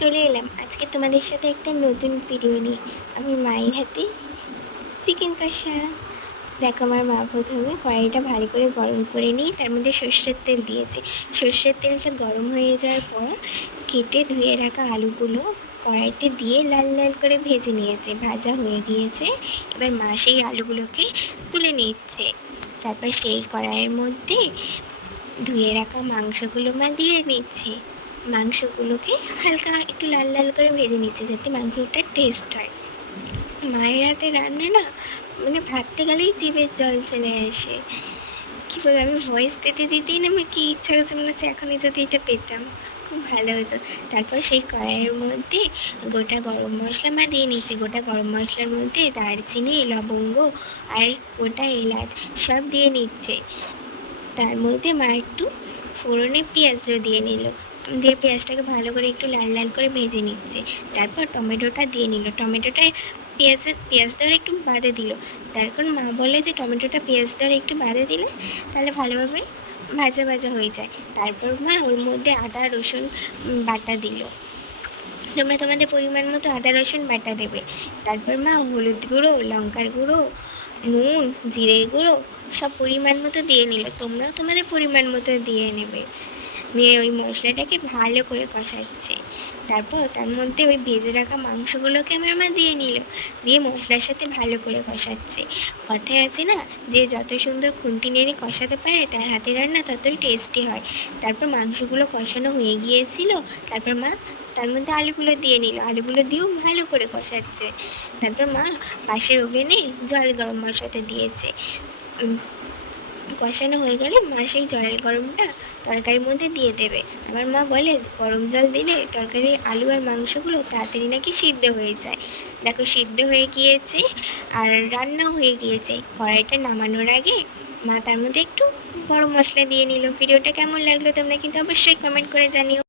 চলে এলাম। আজকে তোমাদের সাথে একটা নতুন ভিডিও নিয়ে। আমি মায়ের হাতে চিকেন কষা। দেখো আমার মা প্রথমে কড়াইটা ভালো করে গরম করে নিই তার মধ্যে সর্ষের তেল দিয়েছে। সর্ষের তেলটা গরম হয়ে যাওয়ার পর কেটে ধুয়ে রাখা আলুগুলো কড়াইতে দিয়ে লাল লাল করে ভেজে নিয়েছে। ভাজা হয়ে গিয়েছে। এবার মা সেই আলুগুলোকে তুলে নিচ্ছে। তারপর সেই কড়াইয়ের মধ্যে ধুয়ে রাখা মাংসগুলো মা দিয়ে নিচ্ছে। মাংসগুলোকে হালকা একটু লাল লাল করে ভেজে নিচ্ছে যাতে মাংসটার টেস্ট হয়। মায়ের হাতে রান্না না মানে ভাবতে গেলেই জিভের জল চলে আসে। কী বলব, আমি ভয়েস দিতে দিতেই না, আমার কী ইচ্ছা করছে মনে হচ্ছে এখনই যদি এটা পেতাম, খুব ভালো হতো। তারপর সেই কড়াইয়ের মধ্যে গোটা গরম মশলা মা দিয়ে নিচ্ছে। গোটা গরম মশলার মধ্যে দারচিনি, লবঙ্গ আর গোটা এলাচ সব দিয়ে নিচ্ছে। তার মধ্যে মা একটু ফোড়নে পেঁয়াজও দিয়ে নিল। দিয়ে পেঁয়াজটাকে ভালো করে একটু লাল লাল করে ভেজে নিচ্ছে। তারপর টমেটোটা দিয়ে নিল। টমেটোটা পেঁয়াজের পেঁয়াজ দেওয়ার একটু বাদে দিল। তারপর মা বলে যে টমেটোটা পেঁয়াজ দেওয়ার একটু বাদে দিলে তাহলে ভালোভাবে ভাজা ভাজা হয়ে যায়। তারপর মা ওর মধ্যে আদা, রসুন বাটা দিল। তোমরা তোমাদের পরিমাণ মতো আদা, রসুন বাটা দেবে। তারপর মা হলুদ গুঁড়ো, লঙ্কার গুঁড়ো, নুন, জিরের গুঁড়ো সব পরিমাণ মতো দিয়ে নিল। তোমরাও তোমাদের পরিমাণ মতো দিয়ে নেবে। নিয়ে ওই মশলাটাকে ভালো করে কষাচ্ছে। তারপর তার মধ্যে ওই ভেজে রাখা মাংসগুলোকে আমার মা দিয়ে নিল। দিয়ে মশলার সাথে ভালো করে কষাচ্ছে। কথায় আছে না, যে যত সুন্দর খুন্তি নেড়ে কষাতে পারে, তার হাতের রান্না ততই টেস্টি হয়। তারপর মাংসগুলো কষানো হয়ে গিয়েছিল, তারপর মা তার মধ্যে আলুগুলো দিয়ে নিল। আলুগুলো দিয়েও ভালো করে কষাচ্ছে। তারপর মা পাশের ওভেনে জল গরম মশলাতে দিয়েছে। কষানো হয়ে গেলে মা সেই জলের গরমটা তরকারির মধ্যে দিয়ে দেবে। আমার মা বলে, গরম জল দিলে তরকারি আলু আর মাংসগুলো তাড়াতাড়ি নাকি সিদ্ধ হয়ে যায়। দেখো, সিদ্ধ হয়ে গিয়েছে আর রান্নাও হয়ে গিয়েছে। কড়াইটা নামানোর আগে মা তার মধ্যে একটু গরম মশলা দিয়ে নিল। ভিডিওটা কেমন লাগল তোমরা কিন্তু অবশ্যই কমেন্ট করে জানিও।